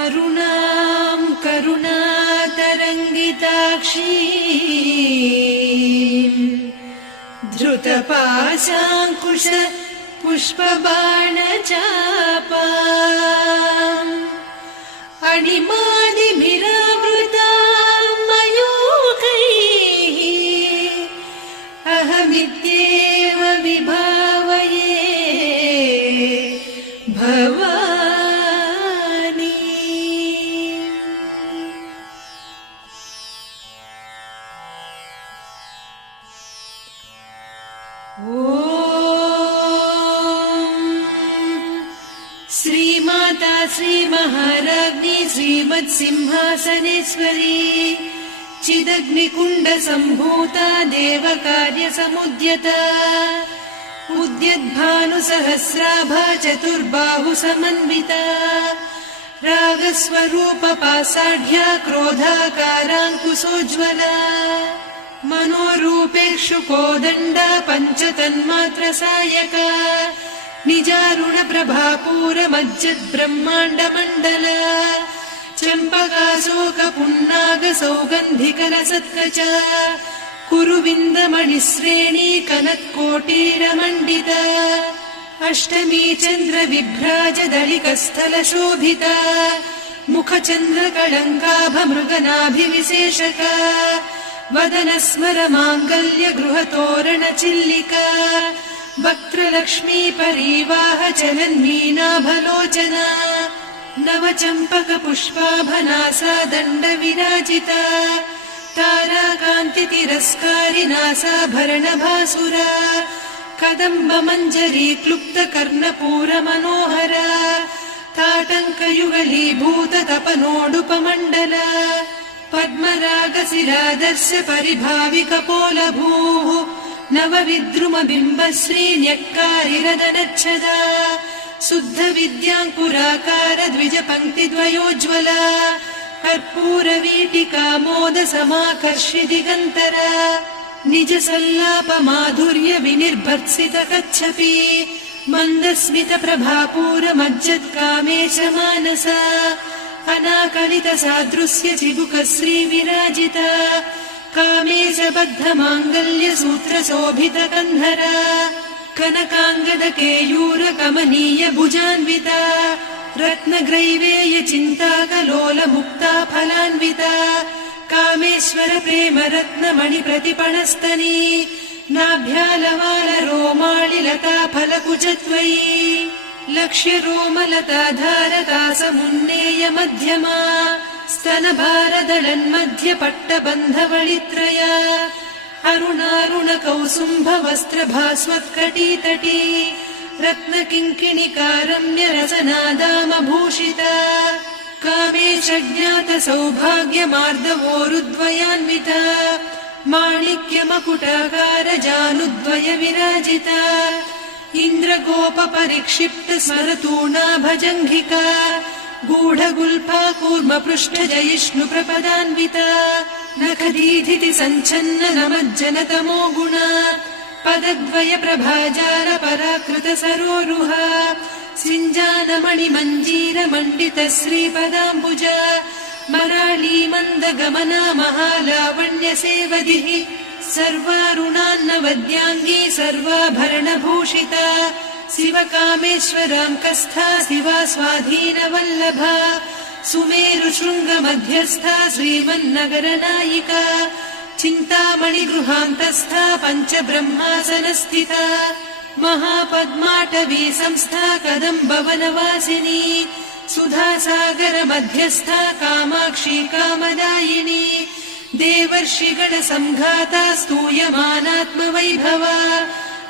अरुणां करुणातरङ्गिताक्षीं धृतपाशाङ्कुश पुष्पबाणचापाम् अणिमादिभिरावृतां मयूखैः अहमित्येव विभावये भवानी। श्रीमाता श्रीमहाराज्ञी श्रीमत्सिंहासनेश्वरी चिदग्निकुण्डसम्भूता देवकार्यसमुद्यता उद्यद्भानुसहस्राभा चतुर्बाहुसमन्विता रागस्वरूपपासाढ्या क्रोधाकाराङ्कुशोज्ज्वला मनोरूपेषु कोदण्डा पञ्चतन्मात्रसायका निजारुणप्रभापूरमज्जद्ब्रह्माण्डमण्डला चम्पकाशोकपुन्नागसौगन्धिकरसत्कचा कुरुविन्दमणिश्रेणी कनत्कोटीरमण्डिता अष्टमी चन्द्रविभ्राजदलिकस्थलशोभिता मुखचन्द्रकळङ्काभमृगनाभिविशेषका वदनस्मरमाङ्गल्यगृहतोरणचिल्लिका वक्त्रलक्ष्मी परिवाह चलन्मीनाभलोचना नवचम्पकपुष्पाभनासा दण्डविराजिता ताराकान्तितिरस्कारिनासाभरणभासुरा कदम्बमञ्जरी क्लुप्तकर्णपूरमनोहरा ताटङ्कयुगलीभूततपनोडुपमण्डला पद्मरागशिरादर्श परिभाविकपोलभूः नवविद्रुमबिम्बश्रीन्यक्कारिरदनच्छदा शुद्धविद्याङ्कुराकार द्विजपङ्क्तिद्वयोज्ज्वला कर्पूरवीटिकामोदसमाकर्षि दिगन्तरा निजसल्लापमाधुर्य विनिर्भर्त्सितकच्छपि मन्दस्मितप्रभापूरमज्जत्कामेशमानसा अनाकलितसादृश्य चिबुकश्रीविराजिता कामेशबद्धमाङ्गल्यसूत्रशोभितकन्धरा कनकाङ्गदकेयूरकमनीयभुजान्विता रत्नग्रैवेयचिन्ताकलोलमुक्ता फलान्विता कामेश्वर प्रेमरत्नमणिप्रतिपणस्तनी नाभ्यालवालरोमालिलता फलकुचत्वयी लक्ष्यरोमलताधारतासमुन्नेय मध्यमा स्तनभारदलन्मध्यपट्टबन्धवळित्रया अरुणारुणकौसुम्भवस्त्रभास्वत्कटीतटी रत्नकिङ्किणिकारम्यरसनादामभूषिता कामेशज्ञातसौभाग्यमार्दवोरुद्वयान्विता माणिक्यमकुटाकारजानुद्वयविराजिता इन्द्रगोपपरिक्षिप्तस्मरतूणाभजङ्घिका गूढगुल्फा कूर्मपृष्ठजयिष्णुप्रपदान्विता नखदीधिति सञ्छन्न नमज्जनतमो गुणा पदद्वयप्रभाजाल पराकृतसरोरुहा सिञ्जानमणिमञ्जीरमण्डितश्रीपदाम्बुजा मराळीमन्दगमना महालावण्यसेवधिः सर्वारुणान्नवद्याङ्गी सर्वाभरणभूषिता शिवकामेश्वराङ्कस्था शिवा स्वाधीनवल्लभा सुमेरुशृङ्गमध्यस्था श्रीमन्नगरनायिका चिन्तामणिगृहान्तस्था पञ्चब्रह्मासनस्थिता महापद्माटवी संस्था कदम्बवनवासिनी सुधासागरमध्यस्था कामाक्षी कामदायिनी देवर्षिगणसङ्घाता स्तूयमानात्मवैभवा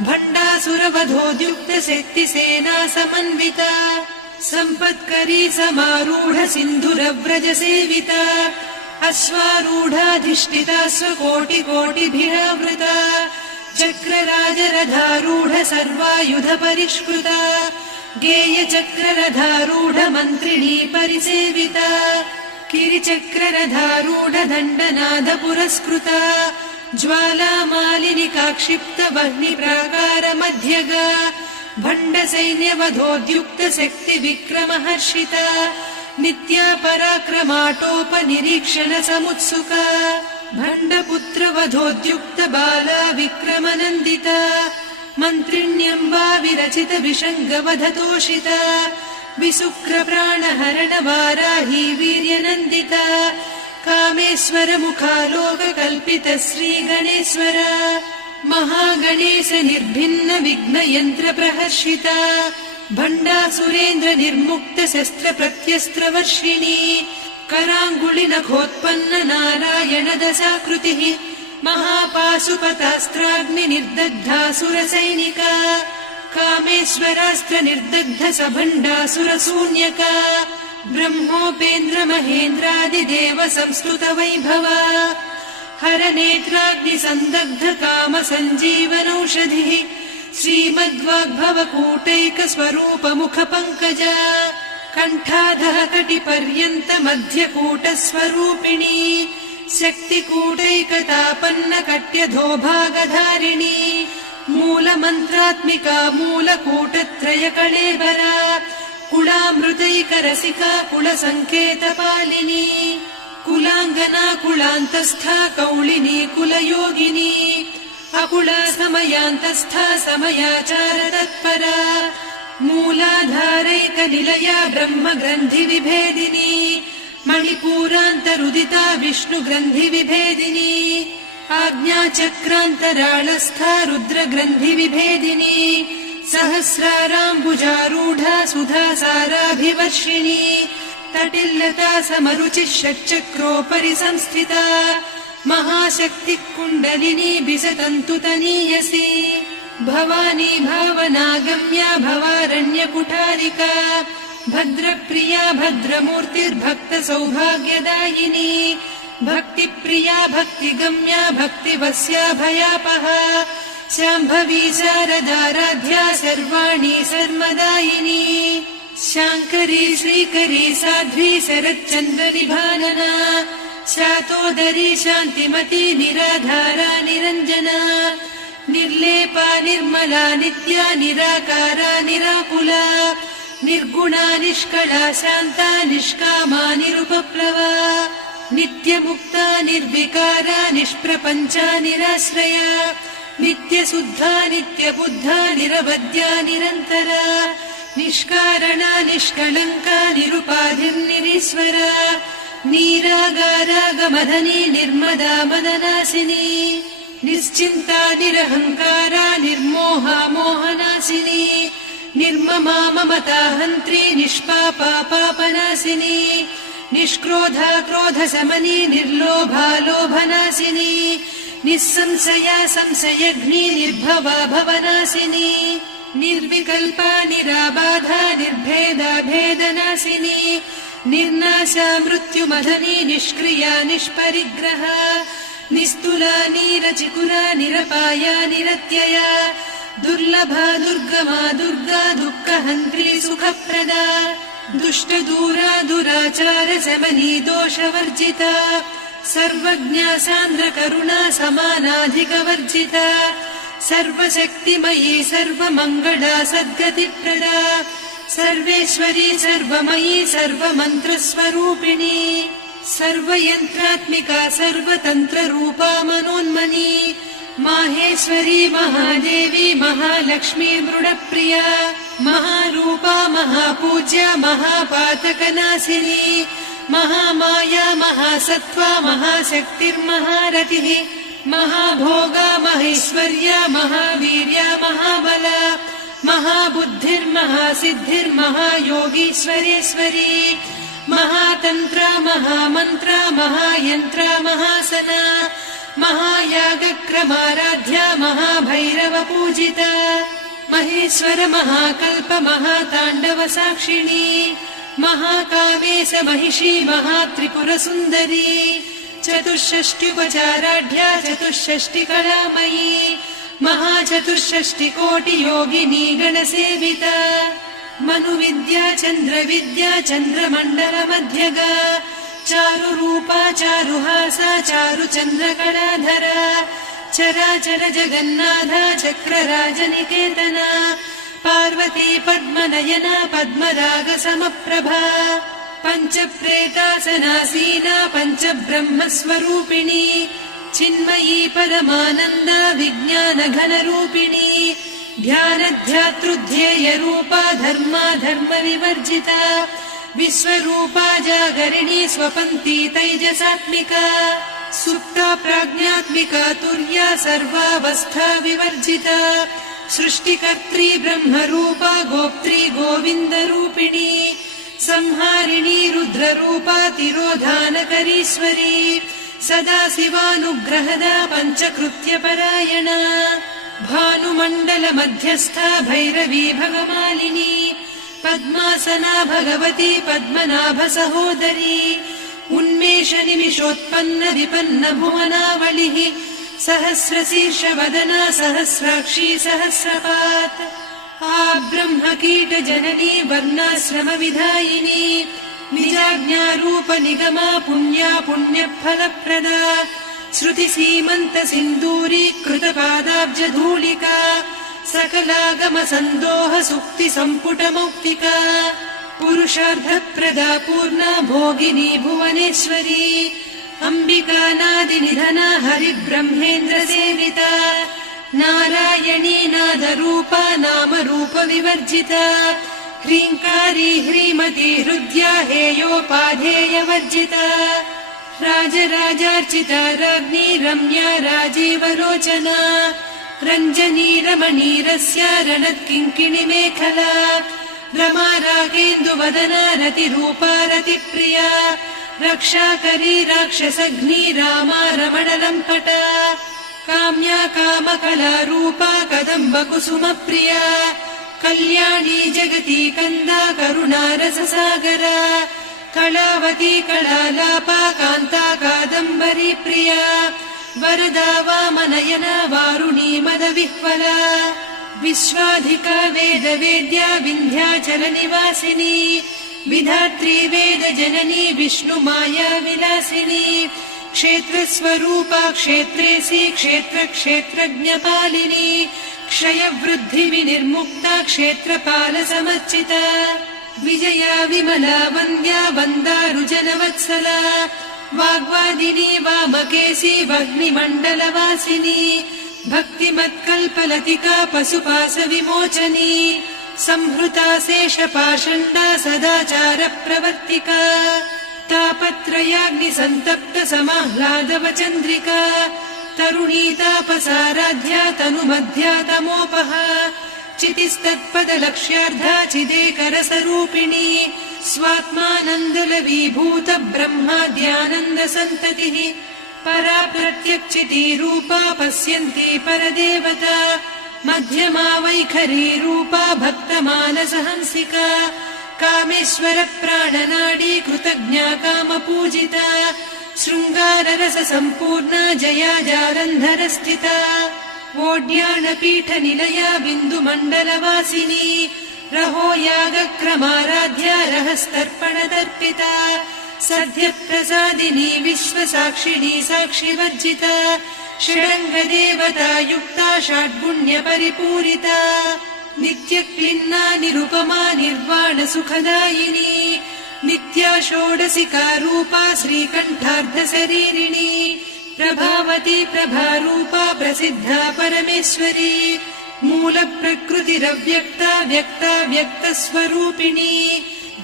भण्डासुरवधोद्युक्तशक्तिसेना समन्विता सम्पत्करी समारूढ सिन्धुरव्रजसेविता अश्वारूढाधिष्ठिता स्वकोटिकोटिभिरावृता चक्रराजरथारूढ सर्वायुधपरिष्कृता गेयचक्ररथारूढ मन्त्रिणी परिसेविता किरिचक्ररथारूढ दण्डनाद पुरस्कृता ज्वालामालिनिकाक्षिप्त वह्निप्राकारमध्यगा भण्डसैन्यवधोद्युक्त शक्ति विक्रमहर्षिता नित्या पराक्रमाटोपनिरीक्षण समुत्सुका भण्डपुत्रवधोद्युक्त बाला विक्रमनन्दिता मन्त्रिण्यम्बा विरचित विषङ्गवधतोषिता विशुक्रप्राणहरण वाराही वीर्यनन्दिता कामेश्वर मुखालोककल्पित श्रीगणेश्वर महागणेश निर्भिन्न विघ्नयन्त्र प्रहर्षिता भण्डासुरेन्द्र निर्मुक्त शस्त्र प्रत्यस्त्रवर्षिणी कराङ्गुलि नखोत्पन्न नारायण दशाकृतिः महापाशुपतास्त्राग्नि निर्दग्धासुरसैनिका कामेश्वरास्त्र निर्दग्ध सभण्डासुर शून्यका ब्रह्मोपेन्द्र महेन्द्रादिदेव संस्तुत वैभवा हरनेत्राग्नि सन्दग्ध काम सञ्जीवनौषधिः श्रीमद्वाग्भव कूटैक स्वरूप मुख पङ्कजा कण्ठाधः कटिपर्यन्त मध्यकूट स्वरूपिणी शक्तिकूटैकतापन्न कट्यधोभागधारिणी मूलमन्त्रात्मिका मूलकूटत्रय कळेबरा कुलामृतैकरसिका कुलसङ्केतपालिनी कुलाङ्गना कुलान्तस्था कौलिनी कुलयोगिनी अकुला समयान्तस्था समयाचार तत्परा मूलाधारैकनिलया ब्रह्मग्रन्थि विभेदिनी मणिपूरान्तरुदिता विष्णुग्रन्थि विभेदिनी आज्ञाचक्रान्तराळस्था रुद्रग्रन्थि विभेदिनी सहस्राराम्बुजारूढा सुधासाराभिवर्षिणी तटिल्लता समरुचिः षट्चक्रोपरि संस्थिता महाशक्तिः कुण्डलिनी बिसतन्तुतनीयसी भवानी भावनागम्या भवारण्यकुठारिका भद्रप्रिया भद्रमूर्तिर्भक्त सौभाग्यदायिनी भक्तिप्रिया भक्तिगम्या भक्तिवस्या भयापहा शाम्भवी शारदाराध्या सर्वाणि सर्वदायिनी शाङ्करी श्रीकरी साध्वी शरच्चन्द्रनिभानना शातोदरी शान्तिमती निराधारा निरञ्जना निर्लेपा निर्मला नित्या निराकारा निराकुला निर्गुणा निष्कला शान्ता निष्कामा निरुपप्लवा नित्यमुक्ता निर्विकारा निष्प्रपञ्चा निराश्रया नित्यशुद्धा नित्यबुद्धा निरवद्या निरन्तरा निष्कारणा निष्कलङ्का निरुपाधिर्निरीश्वरा नीरागारागमदनी निर्मदा मदनासिनी निश्चिन्ता निरहङ्कारा निर्मोहा मोहनासिनी निर्ममा ममता हन्त्री निष्पापा पापनासिनी निष्क्रोधा क्रोधशमनी निर्लोभा लोभनासिनी निस्संशया संशयघ्नी निर्भवा भवनासिनी निर्विकल्पा निराबाधा निर्भेदा भेदनासिनी निर्नाशा मृत्युमदनी निष्क्रिया निष्परिग्रहा निस्तुला नीरचिकुरा निरपाया निरत्यया दुर्लभा दुर्गमा दुर्गा दुःखहन्त्री सुखप्रदा दुष्टदूरा दुराचार शमनी दोषवर्जिता सर्वज्ञा सान्द्रकरुणा समानाधिकवर्जिता सर्वशक्तिमयी सर्वमङ्गला सद्गतिप्रदा सर्वेश्वरी सर्वमयी सर्वमन्त्रस्वरूपिणी सर्वयन्त्रात्मिका सर्वतन्त्ररूपा मनोन्मनी माहेश्वरी महादेवी महालक्ष्मी मृडप्रिया महारूपा महापूज्या महापातकनाशिनी महामाया महासत्त्वा महाशक्तिर्महारतिः महाभोगा महेश्वर्या महावीर्या महाबला महाबुद्धिर्महासिद्धिर्महायोगीश्वरेश्वरी महातन्त्रा महामन्त्रा महायन्त्रा महासना महायागक्रमाराध्या महाभैरवपूजिता महेश्वर महाकल्प महाताण्डव साक्षिणी महाकामेश महिषी महात्रिपुरसुन्दरी चतुष्षष्ट्युपचाराढ्या चतुष्षष्टिकलामयी महाचतुष्षष्टिकोटियोगिनी गणसेविता मनुविद्या चन्द्रविद्या चन्द्रमण्डलमध्यगा चारुरूपा चारुहासा चारुचन्द्रकलाधरा चराचर जगन्नाथा चक्रराजनिकेतना पार्वती पद्मनयना पद्मरागसमप्रभा पञ्चप्रेतासनासीना पञ्चब्रह्मस्वरूपिणी चिन्मयी परमानन्दा विज्ञानघनरूपिणी ध्यानध्यातृध्येयरूपा धर्मा धर्मविवर्जिता विश्वरूपा जागरिणी स्वपन्ती तैजसात्मिका सुप्ता प्राज्ञात्मिका तुर्या सर्वावस्था विवर्जिता सृष्टिकर्त्री ब्रह्मरूपा गोप्त्री गोविन्दरूपिणी संहारिणी रुद्ररूपा तिरोधानकरीश्वरी सदा शिवानुग्रहदा पञ्चकृत्यपरायणा भानुमण्डलमध्यस्था भैरवी भगमालिनी पद्मासना भगवती पद्मनाभसहोदरी उन्मेषनिमिषोत्पन्न विपन्न भुवनावलिः सहस्रशीर्षवदना सहस्राक्षी सहस्रपात् ब्रह्मकीटजननी वर्णाश्रमविधायिनी निजाज्ञारूपनिगमा पुण्या पुण्यफलप्रदा श्रुतिसीमन्तसिन्दूरीकृतपादाब्जधूलिका सकलागमसन्दोह सुक्तिसम्पुटमौक्तिका पुरुषार्थप्रदा पूर्णा भोगिनी भुवनेश्वरी अम्बिकानादिनिधना हरिब्रह्मेन्द्रसेविता नारायणी नादरूपा नामरूपविवर्जिता ह्रीङ्कारी ह्रीमती हृद्या हेयोपाधेयवर्जिता राजराजार्चिता राज्ञी रम्या राजीवलोचना रञ्जनी रमणीरस्या रणत्किङ्किणिमेखला रमा रागेन्दुवदना रतिरूपा रतिप्रिया रक्षाकरी राक्षसघ्नी रामा रमणलम्पटा काम्या कामकलारूपा कदम्बकुसुमप्रिया कल्याणी जगती कन्दा करुणारससागरा कलावती कलालापा कान्ता कादम्बरी प्रिया वरदा वामनयना वारुणी मदविह्वला विश्वाधिका वेदवेद्या विन्ध्याचलनिवासिनी विधात्री वेदजननी विष्णुमाया विलासिनी क्षेत्रस्वरूपा क्षेत्रेसी क्षेत्रक्षेत्रज्ञपालिनी क्षयवृद्धिविनिर्मुक्ता क्षेत्रपालसमर्चिता विजया विमला वन्द्या वन्दारुजनवत्सला वाग्वादिनी वामकेशी वह्निमण्डलवासिनी भक्तिमत्कल्पलतिका पशुपाशविमोचनी संहृता शेषपाषण्डा सदाचारप्रवर्तिका तापत्रयाग्निसन्तप्त समाह्लादवचन्द्रिका तरुणी तापसाराध्या तनुमध्या तमोपहा चितिस्तत्पदलक्ष्यार्धा चिदेकरसरूपिणी स्वात्मानन्दलवीभूत ब्रह्माद्यानन्दसन्ततिः परा प्रत्यक्षितीरूपा पश्यन्ती परदेवता मध्यमा वैखरी रूपा भक्तमानसहंसिका कामेश्वर प्राणनाडी कृतज्ञा कामपूजिता शृङ्गाररससम्पूर्णा जया जालन्धरस्थिता वोड्याणपीठनिलया बिन्दुमण्डलवासिनी रहो यागक्रमाराध्या रहस्तर्पणदर्पिता सद्यप्रसादिनी विश्वसाक्षिणी साक्षिवर्जिता षडङ्गदेवता युक्ता षड्गुण्यपरिपूरिता नित्यक्लिन्ना निरुपमा निर्वाणसुखदायिनी नित्या षोडशिका रूपा श्रीकण्ठार्धशरीरिणी प्रभावती प्रभारूपा प्रसिद्धा परमेश्वरी मूलप्रकृतिरव्यक्ता व्यक्ता व्यक्तस्वरूपिणी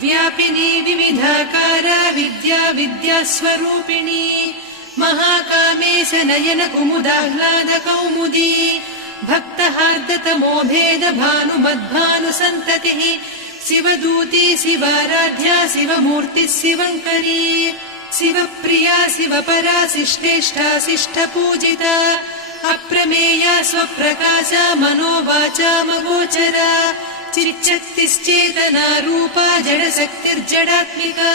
व्यापिनी विविधाकारा विद्या विद्यास्वरूपिणी महाकामेश नयन कुमुदाह्लाद कौमुदी भक्तहार्दतमोभेद भानुमद्भानुसन्ततिः शिवदूती शिवाराध्या शिवमूर्तिः शिवङ्करी शिवप्रिया शिवपरा शिष्टेष्टा शिष्टपूजिता अप्रमेया स्वप्रकाशा मनोवाचामगोचरा चिच्चक्तिश्चेतना रूपा जडशक्तिर्जडात्मिका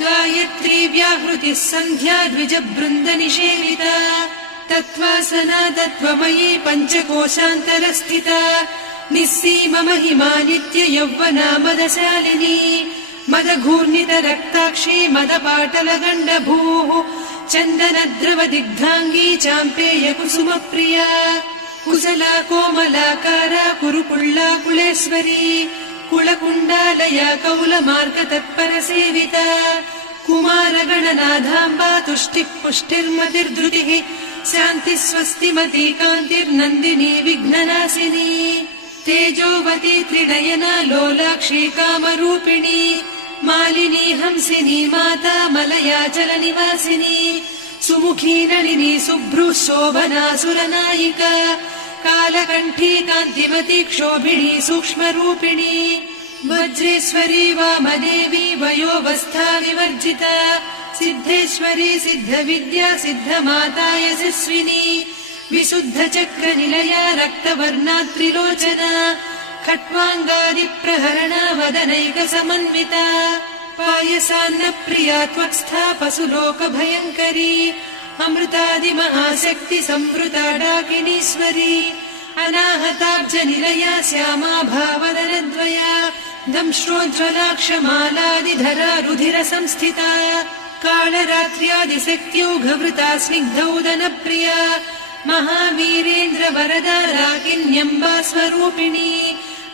गायत्री व्याहृतिः सन्ध्या द्विजबृन्दनिषेविता तत्त्वासना तत्त्वमयी पञ्चकोशान्तरस्थिता निस्सीममहिमा नित्य यौवना मदशालिनी मदघूर्णितरक्ताक्षी मदपाटलगण्डभूः चन्दनद्रवदिग्धाङ्गी चाम्पेयकुसुमप्रिया कुसला कोमलाकारा कुरुकुळ्ळा कुलेश्वरी कुलकुण्डालया कौलमार्ग तत्परसेविता कुमारगणनाथाम्बा तुष्टिः पुष्टिर्मतिर्धृतिः शान्तिः स्वस्तिमती कान्तिर्नन्दिनी विघ्ननाशिनी तेजोवती त्रिनयना लोलाक्षी कामरूपिणी मालिनी हंसिनी माता मलयाचलनिवासिनी सुमुखी नलिनी शुभ्रुः शोभना सुरनायिका कालकण्ठी कान्तिमती क्षोभिणी सूक्ष्मरूपिणी वज्रेश्वरी वामदेवी वयोवस्था विवर्जिता सिद्धेश्वरी सिद्धविद्या सिद्धमाता यशस्विनी विशुद्धचक्रनिलया रक्तवर्णा त्रिलोचना खट्वाङ्गादिप्रहरणा वदनैकसमन्विता पायसान्नप्रिया त्वक्स्था पशुलोकभयङ्करी अमृतादिमहाशक्ति संवृता डाकिनीश्वरी अनाहताब्जनिलया श्यामा भावदनद्वया दंश्रोज्ज्वलाक्षमालादिधरा रुधिरसंस्थिता कालरात्र्यादिशक्त्योघवृता स्निग्धौदनप्रिया महावीरेन्द्रवरदा राकिन्यम्बा स्वरूपिणी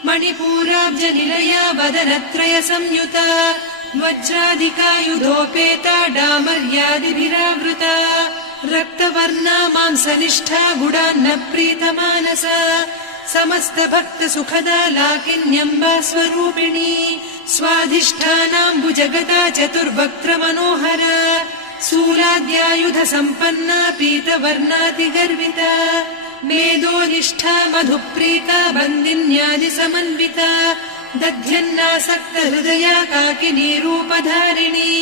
मणिपूराब्जनिलया वदनत्रय संयुता वज्रादिकायुधोपेता डामर्यादिभिरावृता रक्तवर्णा मांसनिष्ठा गुडान्नप्रीतमानसा समस्त भक्त सुखदा लाकिन्यम्बा स्वरूपिणी स्वाधिष्ठानाम्बुजगदा चतुर्वक्त्र मनोहरा शूलाद्यायुध सम्पन्ना पीतवर्णातिगर्विता मेदोनिष्ठा मधुप्रीता बन्दिन्यादि समन्विता दध्यन्नासक्त हृदया काकिनी रूपधारिणी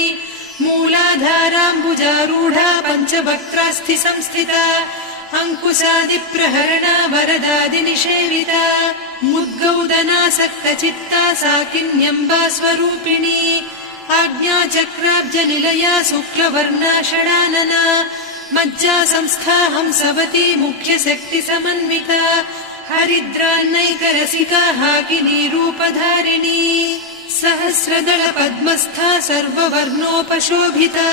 मूलाधाराम्बुजारूढा पञ्चवक्त्रास्थि संस्थिता अङ्कुशादिप्रहरणा वरदादिनिषेविता मुद्गौदनासक्तचित्ता साकिन्यम्बा स्वरूपिणी आज्ञाचक्राब्जनिलया शुक्लवर्णा षडानना मज्जा संस्था हंसवती मुख्यशक्तिसमन्विता हरिद्रान्नैकरसिका हाकिनी रूपधारिणी सहस्रदल पद्मस्था सर्ववर्णोपशोभिता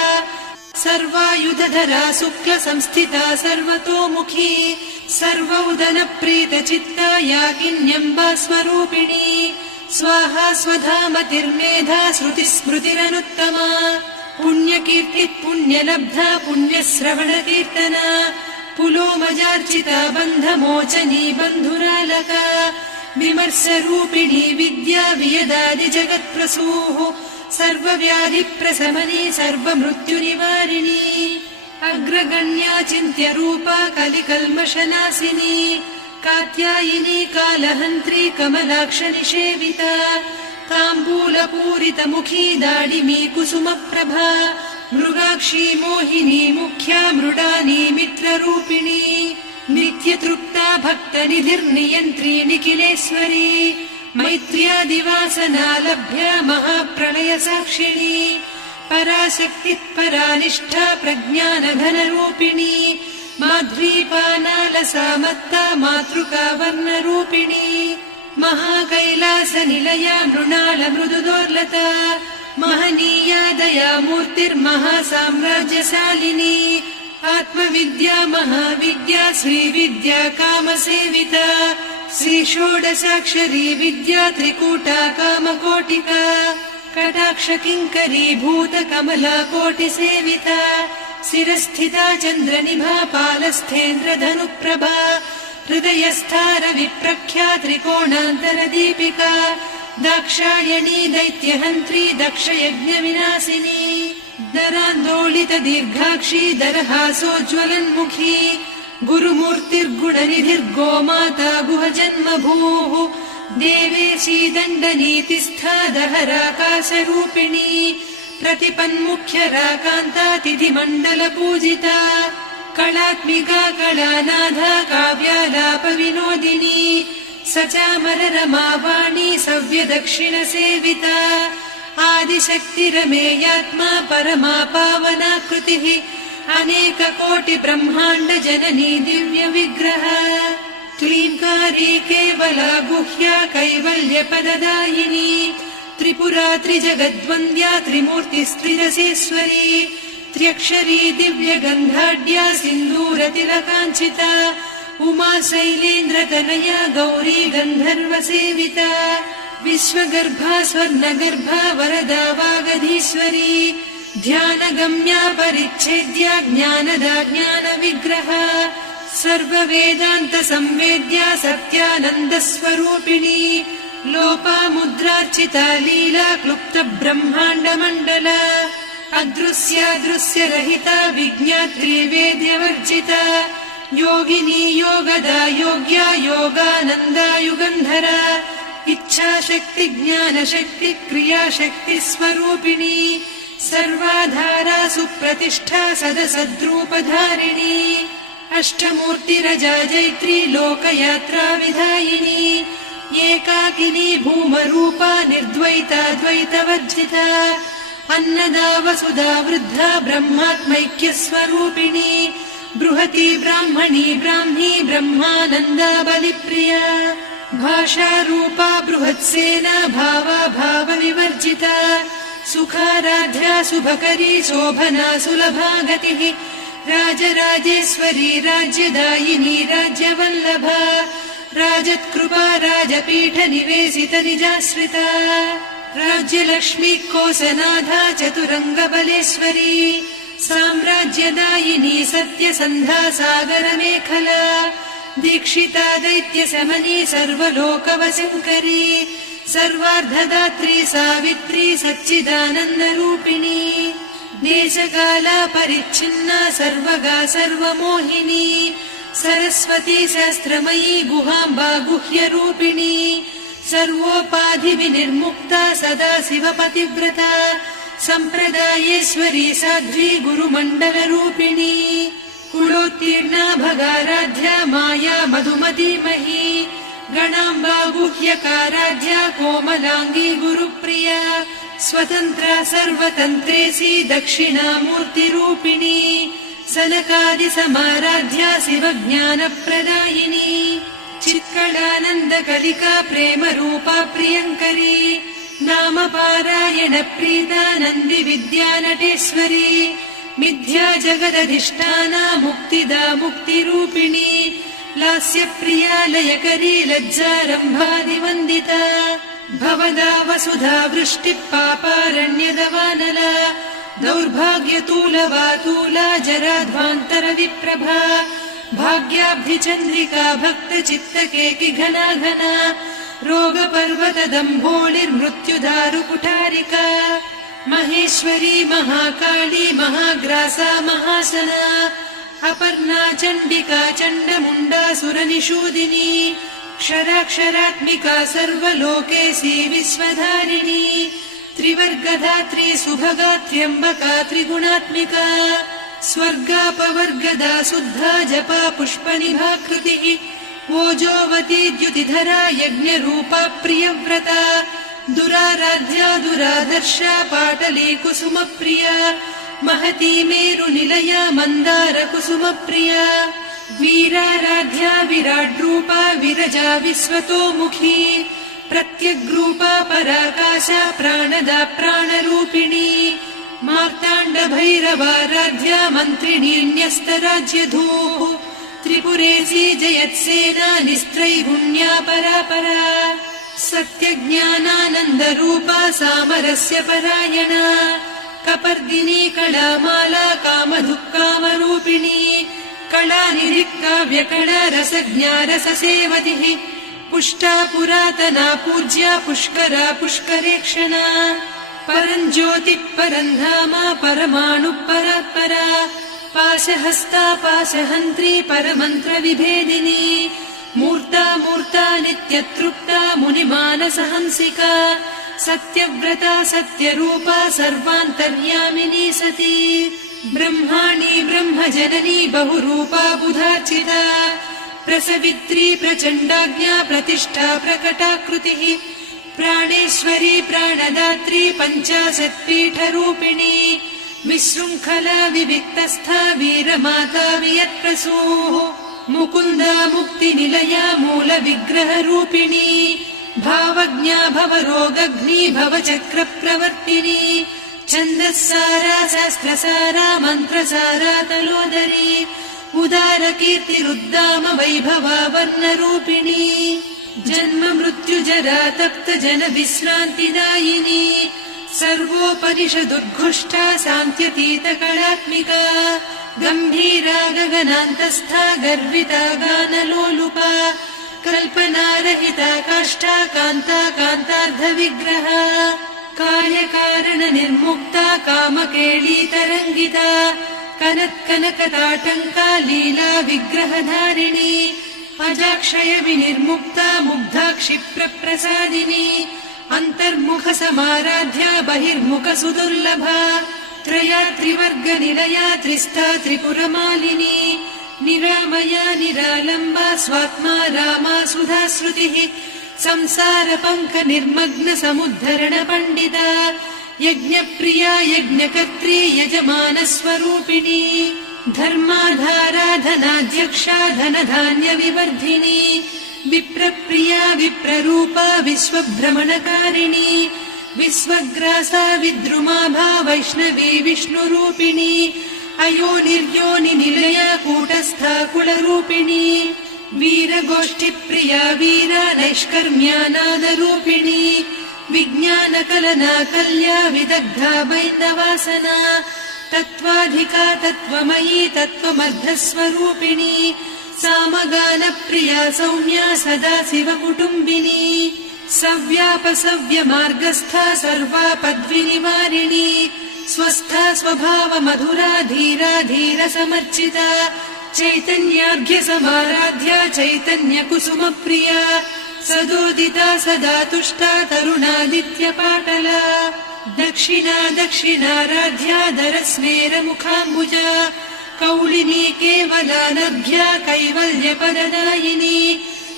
सर्वायुधधरा शुक्ल संस्थिता सर्वतोमुखी सर्वौदनप्रीतचित्ता याकिन्यम्बा स्वरूपिणी स्वाहा स्वधामतिर्मेधा श्रुतिस्मृतिरनुत्तमा पुण्यकीर्तिः पुण्यलब्धा पुण्यश्रवणकीर्तना पुलोमजार्चिता बन्धमोचनी बन्धुरालका विमर्शरूपिणी विद्या वियदादिजगत्प्रसूः सर्वव्याधिप्रशमनी सर्वमृत्युनिवारिणी अग्रगण्या चिन्त्यरूपा कलिकल्मषनाशिनी कात्यायिनी कालहन्त्री कमलाक्षनिषेविता ताम्बूलपूरितमुखी दाडिमी कुसुमप्रभा मृगाक्षी मोहिनी मुख्या मृडानी मित्ररूपिणी नित्यतृप्ता भक्तनिधिर्नियन्त्री निखिलेश्वरी मैत्र्यादिवासना लभ्या महाप्रलयसाक्षिणी पराशक्तिः परानिष्ठा प्रज्ञानघनरूपिणी माध्वीपानालसामत्ता मातृका वर्णरूपिणी महाकैलासनिलया मृणालमृदुदोर्लता महनीया दया मूर्तिर्महासाम्राज्यशालिनी आत्मविद्या महाविद्या श्रीविद्या कामसेविता श्रीषोडशाक्षरी विद्या त्रिकूटा कामकोटिका कटाक्षकिङ्करी भूतकमला कोटिसेविता शिरस्थिता चन्द्रनिभा पालस्थेन्द्रधनुप्रभा हृदयस्था रविप्रख्या त्रिकोणान्तरदीपिका दाक्षायणी दैत्यहन्त्री दक्षयज्ञविनाशिनी दरान्दोलित दीर्घाक्षी दरहासोज्ज्वलन्मुखी गुरुमूर्तिर्गुणनिधिर्गोमाता गुहजन्मभूः देवेशी दण्डनीतिस्था दहराकाशरूपिणी प्रतिपन्मुख्यराकान्ता तिथिमण्डलपूजिता कलात्मिका कलानाथा काव्यालापविनोदिनी सचामररमावाणी सव्यदक्षिणसेविता आदिशक्तिरमेयात्मा परमा पावनाकृतिः अनेककोटिब्रह्माण्ड जननी दिव्यविग्रह क्लीङ्कारी केवला गुह्या कैवल्यपददायिनी त्रिपुरा त्रिजगद्वन्द्या त्रिमूर्तिस्त्रिरसेश्वरी त्र्यक्षरी दिव्यगन्धाढ्या सिन्दूरतिलकाञ्चिता उमा शैलेन्द्रतनया गौरी गन्धर्वसेविता विश्वगर्भा स्वर्णगर्भा वरदा वागधीश्वरी ध्यानगम्या परिच्छेद्या ज्ञानदा ज्ञानविग्रहा सर्ववेदान्तसंवेद्या सत्यानन्दस्वरूपिणी लोपामुद्रार्चिता लीला क्लुप्तब्रह्माण्डमण्डला अदृश्यादृश्यरहिता विज्ञात्री वेद्यवर्जिता योगिनी योगदा योग्या योगानन्दा युगन्धरा इच्छाशक्ति ज्ञानशक्ति क्रियाशक्ति स्वरूपिणी सर्वाधारा सुप्रतिष्ठा सदसद्रूपधारिणी अष्टमूर्तिरजा जैत्री लोकयात्रा विधायिनी एकाकिनी भूमरूपा निर्द्वैता द्वैतवर्जिता अन्नदा वसुधा वृद्धा ब्रह्मात्मैक्यस्वरूपिणी बृहती ब्राह्मणी ब्राह्मी ब्रह्मानन्दा बलिप्रिया भाषारूपा बृहत्सेना भावा भावविवर्जिता सुखाराध्या शुभकरी शोभना सुलभा गतिः राजराजेश्वरी राज्यदायिनी राज्यवल्लभा राजत्कृपा राजपीठ निवेशित निजाश्रिता राज्यलक्ष्मी कोसनाधा चतुरङ्गबलेश्वरी साम्राज्यदायिनी सत्यसन्धा सागरमेखला दीक्षिता दैत्यशमनी सर्वलोकवशङ्करी सर्वार्धदात्री सावित्री सच्चिदानन्दरूपिणी देशकाला परिच्छिन्ना सर्वगा सर्वमोहिनी सरस्वती शास्त्रमयी गुहाम्बा गुह्यरूपिणी सर्वोपाधिविनिर्मुक्ता सदा शिवपतिव्रता सम्प्रदायेश्वरी साध्वी गुरुमण्डलरूपिणी कुलोत्तीर्णा भगाराध्या माया मधुमतीमही गणाम्बा गुह्यकाराध्या कोमलाङ्गी गुरुप्रिया स्वतन्त्रा सर्वतन्त्रेसी दक्षिणामूर्तिरूपिणी सनकादिसमाराध्या शिवज्ञानप्रदायिनी चित्कलानन्दकलिका प्रेमरूपा प्रियङ्करी नामपारायण प्रीता नन्दिविद्या नटेश्वरी मिथ्या जगदधिष्ठाना मुक्तिदा मुक्तिरूपिणी लास्यप्रिया लयकरी लज्जारम्भादिवन्दिता भवदा वसुधा वृष्टिः पापारण्यदवानला दौर्भाग्यतूलवातूला जराध्वान्तरविप्रभा भाग्याब्धिचन्द्रिका भक्तचित्तकेकि घना घना रोगपर्वतदम्भोळिर्मृत्युदारुकुठारिका महेश्वरी महाकाली महाग्रासा महासना अपर्णा चण्डिका चण्डमुण्डा सुरनिषूदिनी क्षराक्षरात्मिका सर्वलोकेशी विश्वधारिणी त्रिवर्गधात्री सुभगा त्र्यम्बका त्रिगुणात्मिका स्वर्गापवर्गदा शुद्धा जपा पुष्पनिभाकृतिः ओजोवती द्युतिधरा यज्ञरूपा प्रियव्रता दुराराध्या दुरादर्शा पाटली कुसुमप्रिया महती मेरुनिलया मन्दार कुसुमप्रिया वीराराध्या विराड्रूपा विरजा विश्वतोमुखी प्रत्यग्रूपा पराकाशा प्राणदा प्राणरूपिणी मार्ताण्डभैरवाराध्या मन्त्रिणी न्यस्तराज्यधूः त्रिपुरेशी जयत्सेना निस्त्रैगुण्या परापरा सत्यज्ञानानन्दरूपा सामरस्य परायणा कपर्दिनी कलामाला कामधुक्कामरूपिणी कलानिधिक्काव्यकला रसज्ञा रससेवतिः पुष्टा पुरातना पूज्या पुष्करा पुष्करेक्षणा परञ्ज्योतिः परन्धामा परमाणुः परात्परा पाशहस्ता पाशहन्त्री परमन्त्रविभेदिनी मूर्ता मूर्ता नित्यतृप्ता मुनिमानसहंसिका सत्यव्रता सत्यरूपा सर्वान्तर्यामिनी सती ब्रह्माणी ब्रह्मजननी बहुरूपा बुधार्चिता प्रसवित्री प्रचण्डाज्ञा प्रतिष्ठा प्रकटाकृतिः प्राणेश्वरी प्राणदात्री पञ्चाशत्पीठरूपिणी विशृङ्खला विविक्तस्था वीरमाता वियत्प्रसूः मुकुन्दा मुक्तिनिलया मूलविग्रहरूपिणी भावज्ञा भवरोगग्नी भवचक्रप्रवर्तिनी छन्दस्सारा शास्त्रसारा मन्त्रसारा तलोदरी उदारकीर्तिरुद्दाम वैभवावर्णरूपिणी जन्म मृत्युजरा तप्त जन विश्रान्तिदायिनी सर्वोपनिषदुद्घुष्टा सान्त्यतीतकलात्मिका गम्भीरा गगनान्तस्था गर्विता गानलोलुपा कल्पनारहिता काष्ठा कान्ता कान्तार्धविग्रहा कार्यकारणनिर्मुक्ता कामकेळीतरङ्गिता कनत्कनकताटङ्का लीला विग्रहधारिणी अजाक्षय विनिर्मुक्ता मुग्धा क्षिप्रप्रसादिनी अन्तर्मुखसमाराध्या बहिर्मुख सुदुर्लभा त्रया त्रिवर्गनिलया त्रिस्था त्रिपुरमालिनी निरामया निरालम्बा स्वात्मा रामा सुधाश्रुतिः संसारपङ्क निर्मग्न समुद्धरण पण्डिता यज्ञप्रिया यज्ञकर्त्री यजमानस्वरूपिणी धर्माधारा धनाध्यक्षा धनधान्यविवर्धिनी विप्रप्रिया विप्ररूपा विश्वभ्रमणकारिणी विश्वग्रासा विद्रुमाभा वैष्णवी विष्णुरूपिणी अयोनिर्योनिनिलया कूटस्था कुलरूपिणी वीरगोष्ठिप्रिया वीरा नैष्कर्म्यानादरूपिणी विज्ञानकलना कल्या विदग्धा बैन्दवासना तत्त्वाधिका तत्त्वमयी तत्त्वमर्धस्वरूपिणी सामगानप्रिया सौम्या सदा शिवकुटुम्बिनी सव्यापसव्यमार्गस्था सर्वा पद्विनिवारिणी स्वस्था स्वभावमधुरा धीरा धीरसमर्चिता चैतन्यार्घ्यसमाराध्या चैतन्यकुसुमप्रिया सदोदिता सदा तुष्टा तरुणादित्यपाटला दक्षिणा दक्षिणाराध्या दरस्मेरमुखाम्बुजा कौलिनी केवलानभ्या कैवल्यपददायिनी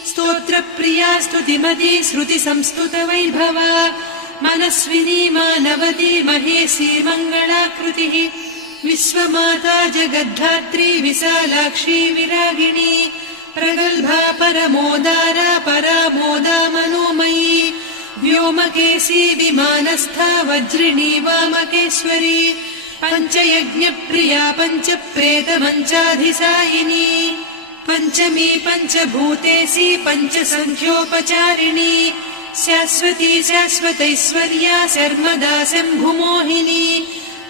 स्तोत्रप्रिया स्तुतिमती श्रुतिसंस्तुतवैभवा मनस्विनी मानवती महेशी मङ्गलाकृतिः विश्वमाता जगद्धात्री विशालाक्षी विरागिणी प्रगल्भा परमोदारा परामोदा मनोमयी व्योमकेशी विमानस्था वज्रिणी वामकेश्वरी पञ्चयज्ञप्रिया पञ्चप्रेतमञ्चाधिसायिनी पञ्चमी पञ्चभूतेशी पञ्चसङ्ख्योपचारिणी शाश्वती शाश्वतैश्वर्या शर्मदा शम्भुमोहिनी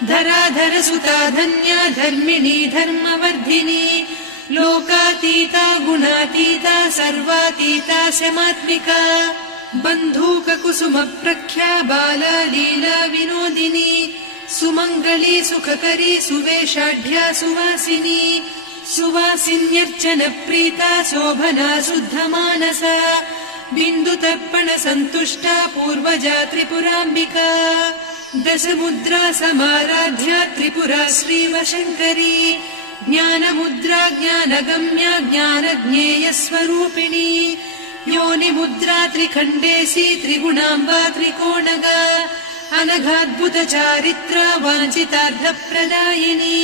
धराधरसुता धन्या धर्मिणी धर्मवर्धिनी लोकातीता गुणातीता सर्वातीता शमात्मिका बन्धूककुसुमप्रख्या बाला लीला विनोदिनी सुमङ्गली सुखकरी सुवेशाढ्या सुवासिनी सुवासिन्यर्चनप्रीता शोभना शुद्धमानसा बिन्दुतर्पणसन्तुष्टा पूर्वजा त्रिपुराम्बिका दशमुद्रा समाराध्या त्रिपुरा श्रीवशङ्करी ज्ञानमुद्रा ज्ञानगम्या ज्ञानज्ञेयस्वरूपिणी योनिमुद्रा त्रिखण्डेशी त्रिगुणाम्बा त्रिकोणगा अनघाद्भुतचारित्रा वाञ्छितार्थप्रदायिनी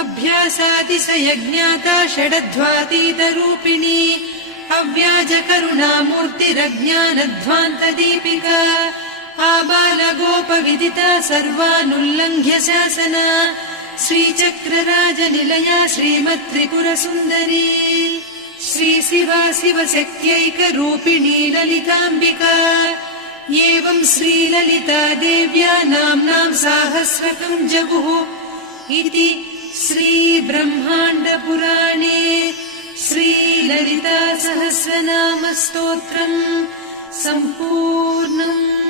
अभ्यासातिशयज्ञाता षडध्वातीतरूपिणी अव्याजकरुणामूर्तिरज्ञानध्वान्तदीपिका आबालगोपविदिता सर्वानुल्लङ्घ्य शासना श्रीचक्रराजनिलया श्रीमत्त्रिपुरसुन्दरी श्रीशिवा शिवशक्त्यैकरूपिणी ललिताम्बिका एवं श्रीललिता देव्या नाम्नां साहस्रकं जगुः इति श्रीब्रह्माण्डपुराणे श्रीललिता सहस्रनामस्तोत्रम् सम्पूर्णम्।